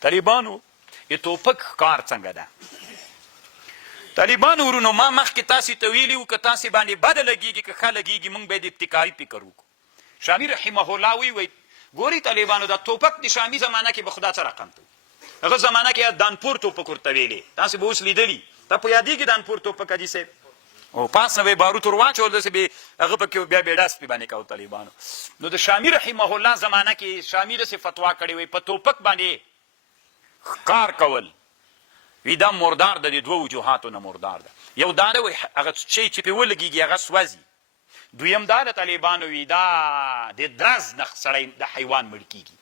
طالبانو د ټوپک ښکار څنګه ده؟ طالبانو ورونو ما مخکې تاسې ته ویلي وو که تاسې باندې بده لګېږي که ښه لګېږي موږ باید ابتکاري فکر وکړو. شامي رحمه الله وی ګوري طالبانو دا ټوپک د شامي زمانه کې به خدا څه رقم ته هغه زمانه کې دانپور ټوپک ورته ویلې تاسې به اوس لیدلي تا په یادېږي دانپور ټوپک حاجي صاحب او پاس نه به یې باروت ور واچول داسې به هغه پکې بیا به ډس پې باندې کوو طالبانو. نو د شامي رحمه الله زمانه کې شامي داسې فتوا کړې وی په ټوپک باندې ښکار کول وی دا مردار ده د دوه وجوهاتو نه مردار ده. یو دا ده وی هغه شی چې پې ولګېږي هغه سوځي. دویم دا د طالبانو وی دا د درز نه سړی د حیوان مړ کېږي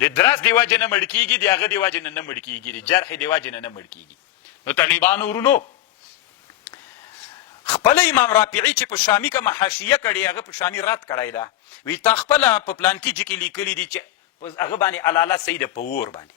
د درز د وجې نه مړ کېږي د هغه د وجې نه مړ کېږي د جرح د وجې نه مړ کېږي. نو طالبانو ورونو خپله امام رافعي چې په شامي کومه حاشیه کړې هغه په شامي رد کړی ده وی تا خپله په پلانکي جې کې لیکلي دي چې هغه باندې علاله صحیح ده په اور باندې.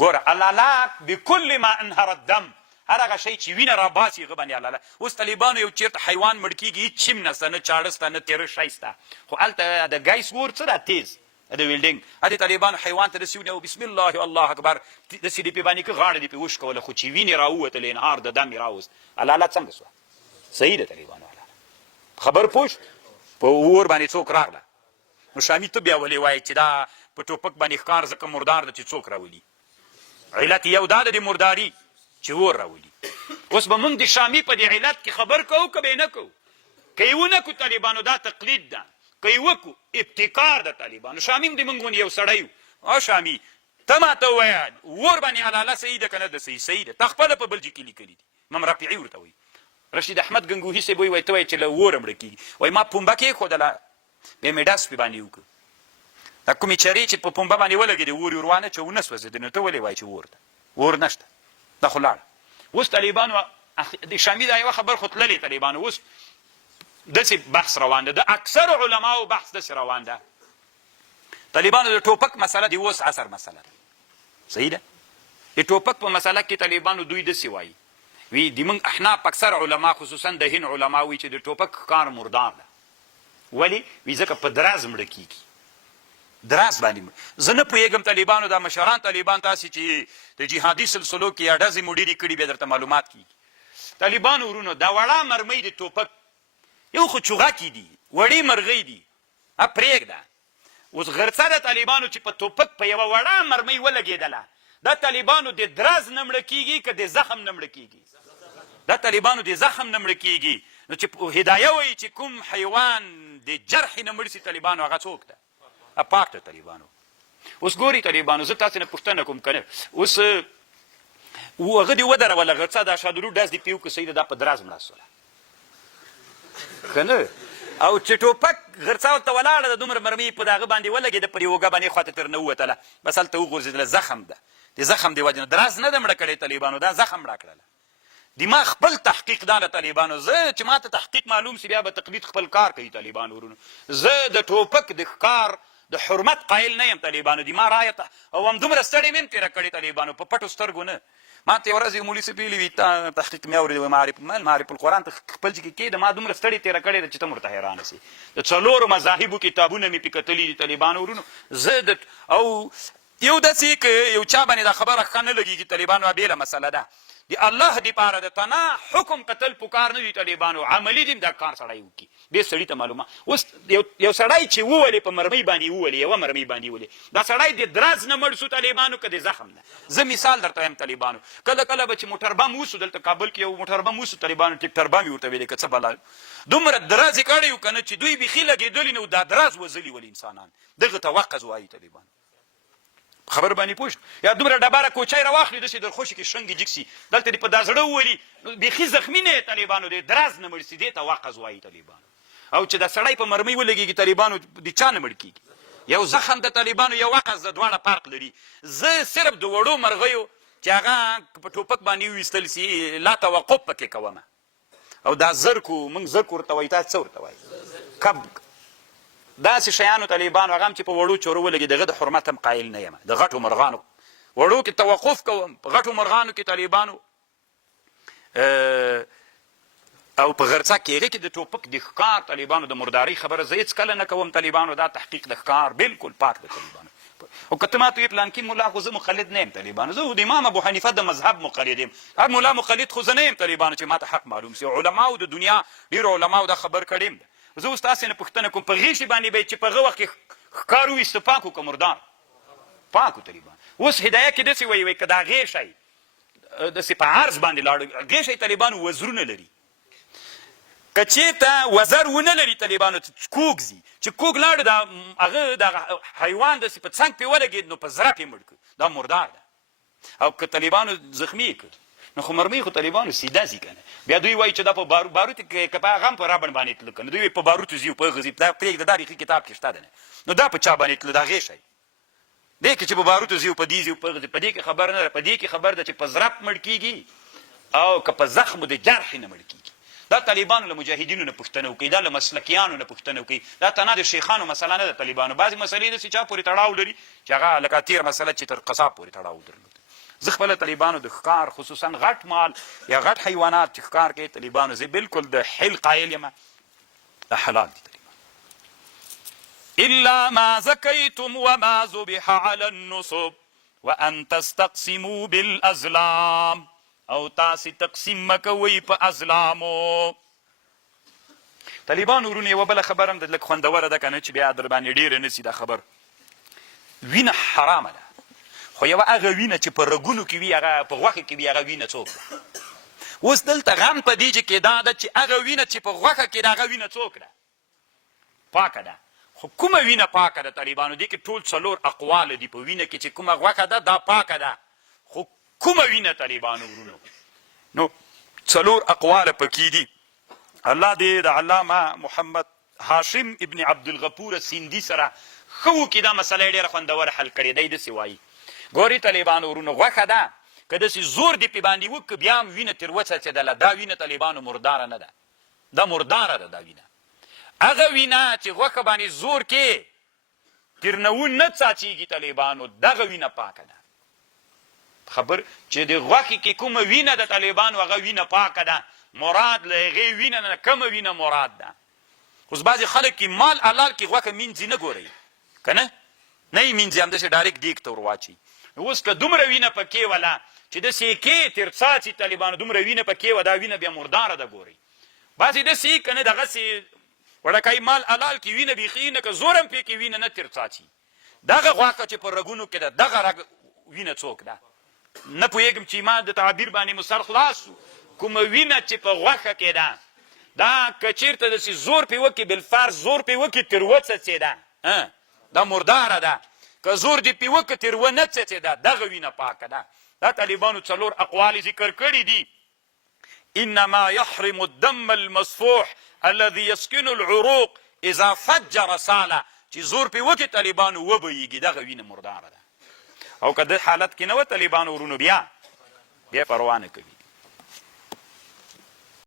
ګوره علاله بکل ما انهر الدم هر هغه شی چې وینه راباسي هغه باندې علاله. اوس طالبانو یو چېرته حیوان مړ کېږي هېڅ شی نسته نه چاړه سته نه تېره شی سته خو هلته د ګیس اور څه ده تیز د ویلډینګ هلته طالبانو حیوان ته داسې ونیو بسم الله الله اکبر داسې دې پې باندې که غاړه دې پې وشکوله خو چې وینې راووتل انهار د دم یې راوست علاله څنګه سوه صحیح ده طالبانو علاله خبر پوه په اور باندې څوک راغله. نو شامي ته بیا ولې وایي چې دا په ټوپک باندې ښکار ځکه مردار ده چې څوک راولي علت یو دا ده د مرداري چې اور راولي. اوس به موږ د شامي په دې علت کې خبر کوو که به یې نه کوو که یې ونه کړو طالبانو دا تقلید ده که یې وکړو ابتکار د طالبانو. شامي هم د موږ غوندې یو سړی و او شامي ته ماته ووایه اور باندې علاله صحیح ده که نه ده صحیح ده تا خپله په بل جې کې لیکلي دي امام رافعي ورته وایي. رشید احمد ګنګوهي صاحب وایي ته وایي چې له اوره مړه کېږي وایي ما پنبه کېښودله بیا مې ډس پې باندې وکړو دا کومې چرې چې په پنبه باندې ولګېدې اور یې ور وانه چې ونه سوځېدې نو ته ولې وایي چې اور ده اور نشته دا خو لاړه. اوس طالبانو د شامي دا یوه خبر خو تللې طالبانو اوس داسې بحث روان ده د اکثرو علماو بحث داسې روان ده طالبانو د ټوپک مسله د اوس عصر مسله ده صحیح ده. د ټوپک په مسله کې طالبانو دوی داسې وایي وی د موږ احناف اکثر علما خصوصا د هند علما وایي چې د ټوپک ښکار مردار ده ولې وی ځکه په دراز مړه کېږي دراز باندې زه نه پوهېږم طالبانو دا مشران طالبان تاسې چې د جهادي سلسلو کې یا ډزې مو ډېرې کړي بیا درته معلومات کېږي. طالبانو ورونو دا وړه مرمۍ د ټوپک یو خو چوغکې دي وړې مرغۍ دي پرېږده اوس غرڅه د طالبانو چې په ټوپک په یوه وړه مرمۍ ولګېدله دا طالبانو د درز نه مړه کېږي که د زخم نه مړه کېږي دا طالبانو د زخم نه مړه کېږي. نو چې هدایه وایي چې کوم حیوان د جرح نه مړ سي طالبانو هغه څوک ده پاک ده طالبانو. اوس ګوري طالبانو زه تاسې نه پوښتنه کوم که نه اوس هغه دې ودروله غرڅه دا شادرو ډز دې پې وکړه صحیح ده دا په دراز مړه سوله که نه او چې ټوپک غرڅه ورته ولاړه ده دومره مرمۍ په د هغه باندې ولګېده پر یوه اوږه باندې خواته تر نه ووتله بس هلته وغورځېدله زخم ده د زخم د وجې نه دراز نه ده مړه کړې طالبانو دا زخم مړه کړله. دماغ خپل تحقیق دا له طالبانو زه چې ما ته تحقیق معلوم سي بیا به تقلید خپل کار کوي طالبانو ورونو. زه د ټوپک د ښکار د حرمت قایل نه یم طالبانو د ما رایه او همدومره ستړې مې هم تېره کړې طالبانو په پټو سترګو نه. ما ته یو ورځ یو مولي صاحب ویلي وي تحقیق مې اورېدی معارف القرآن ته خپل چې کې کېده ما دومره ستړې تېره کړې ده چې ته ورته حیرانه سي. د څلورو مذاهبو کتابونه مې پې کتلي دي طالبانو ورونو. زه او یو داسې که یو چا باندې دا خبره ښه نه لګېږي طالبانو بېله مسله ده د الله دپاره د تنا حکم قتل پکار نه دي طالبانو عملي دي دا کار سړی وکړي بې سړي ته معلومه. اوس یو سړی چې وولې په مرمۍ باندې وولې یوه مرمۍ باندې وولې دا سړی د دراز نه مړ سو طالبانو که د زخم نه. زه مثال درته وایم طالبانو کله کله به چې موټر بم وسو دلته کابل کې یو موټر بم وسو طالبانو ټکټر بم یې ورته ویلې که څه بلا دومره دراز یې کړی و که نه چې دوی بیخي لګېدلي نه و دا دراز وزلي ول انسانان دغه ته وقظ وایي طالبانو خبر باندې پوه یا دومره ډبره کوچی راواخلي داسې در خوشې کې شرنګې جګ سي دلته دې په دا زړه وولي بیخي زخمي نه یې طالبانو دی دراز نه مړ سي دې ته وقظ وایي طالبانو. او چې دا سړی په مرمۍ ولګېږي طالبانو د چا نه مړ کېږي یو زخم د طالبانو یو وقظ د دواړه فرق لري. زه صرف د وړو مرغیو چې هغه په ټوپک باندې وویستل سي لا توقف پکې کومه او دا زرکو موږ زرکو ورته وایي تاسې څه ورته وایي کب داسې شیانو طالبانو هغه هم چې په وړو چورو ولګي دغه د حرمت هم قایل نه یم. د غټو مرغانو وړو کې توقف کوم په غټو مرغانو کې طالبانو او په غرڅه کې هغې کې د ټوپک د ښکار طالبانو د مردارۍ خبره زه هېڅ کله نه کوم طالبانو دا تحقیق د ښکار بلکل پاک د طالبانو او که ته ما ته پلان کې ملا خو زه مقلد نه یم طالبانو، زه د امام ابو حنیفه د مذهب مقلد یم. هر ملا مقلد خو زه نه یم طالبانو چې ما ته حق معلوم سي. علماو د دنیا ډېرو علماو دا خبر کړی یم. زه اوس تاسې نه پوښتنه کوم په غیشي باندې به چې په هغه وخت کې ښکار وویسته پاک و که مردار؟ پاک و طالبان. اوس هدایه کې داسې وایي که دا غیشی داسې په عرض باندې لاړو، غیشی طالبانو وزرونه لري، که چېرته وزر ونه لري طالبانو کوږ ځي، چې کوږ لاړو دا هغه دغه حیوان داسې په څنګ پې ولګېد نو په زره پې مړ کړ، دا مردار ده. او که طالبانو زخمي یې کړ نو خو مرمۍ خو طالبانو سیده ځي که نه. بیا دوی وایي چې دا په باروت که په هغه هم په ربړ باندې تلو که نه، دوی په باروتو ځي په هغه ځي، دا پرېږده دا ریښي کتاب کې شته ده نه. نو دا په چا باندې تلو؟ دا غیشی دی که چې په باروتو ځي په دې ځي په هغه ځي، په دې کې خبر نه ده. په دې کې خبر ده چې په ضرب مړ کېږي او که په زخمو د جرح نه مړ کېږي. دا طالبانو له مجاهدینو نه پوښتنه وکړي، دا له مسلکیانو نه پوښتنه وکړي. دا تنها د شیخانو مسله نه ده طالبانو. بعضې مسلې داسې چا پورې تړاو لري چې هغه لکه تېر مسله چې تر قصاب پورې تړاو درلود. زه خپله طالبانو د ښکار خصوصا غټ مال یا غټ حیوانات چې ښکار کوي طالبانو زه بالکل د حل قایل یم، دا حلال دي طالبانو. الا ما زکیتم وما ذبح علی النصب وان تستقسموا بالازلام، او تاسې تقسیم مکوئ په ازلامو. طالبانو ورونو یوه بله خبر هم د لږ خوندوره ده که نه چې بیا در باندې ډېره نه سي دا خبر. وینه حرامه ده، خو یوه هغه وینه چې په رګونو کې وي، هغه په غوښې کې وي، هغه وینه څوک ده؟ اوس دلته غم په دې کې دا ده چې هغه وینه چې په غوښه کې ده هغه وینه څوک ده؟ پاکه ده. خو کومه وینه پاکه ده طالبانو؟ دې کې ټول څلور اقوال دي په وینه کې چې کومه غوښه ده دا پاکه ده، خو کومه وینه طالبانو ورونو؟ نو څلور اقوال پکې دي. الله دې د علامه محمد هاشم ابن عبدالغفور سیندي سره ښه وکړي دا مسله یې ډېره خوندوره حل کړې. دی داسې وایي ګورې طالبانو ورونو غوښه ده که داسې زور دې پې باندې وکړه بیا هم وینه تر وڅڅېدله، دا وینه طالبانو مرداره نه ده، دا مرداره ده. دا وینه هغه وینه چې غوښه باندې زور کې تر نون نه څاڅېږي طالبانو، دغه وینه پاکه ده. خبر چې د غوښې کې کومه وینه د طالبانو هغه وینه پاکه ده، مراد له هغې وینه نه کومه وینه مراد ده. اوس بعضې خلک کې مال حلال کې غوښه مینځي نه ګورئ که نه، نه یې مینځي همداسې ډایرکټ دیګ ته ور واچوي. اوس که دومره وینه پکې وله چې د سیکې تر څاڅي طالبانو دومره وینه پکې وه، دا وینه بیا مرداره ده. ګورئ بعضې داسې که نه دغسې وړکی مال حلال کې وینه بیخي نه که زور هم پکې وینه نه تر څاڅي. دغه غوښه چې په رګونو کې ده دغه رګ وینه څوک ده؟ نه پوهېږم چې ما د تعبیر باندې مو سر خلاص کومه وینه چې په غوښه کې ده دا که چېرته داسې زور پې وکړي بالفرض زور پې وکړي تر وڅڅېده دا مرداره ده، که زور دې پې وکړه تر ونه څڅېده دغه وینه پاکه ده. دا طالبانو څلور اقوال ذکر کړي دي. انما يحرم الدم المصفوح الذي يسكن العروق اذا فجر ساله، چې زور پې وکړي طالبانو وبهیږي دغه وینه مرداره ده. او که د حالت کې نه وه طالبانو ورونو بیا پروا نه کوي.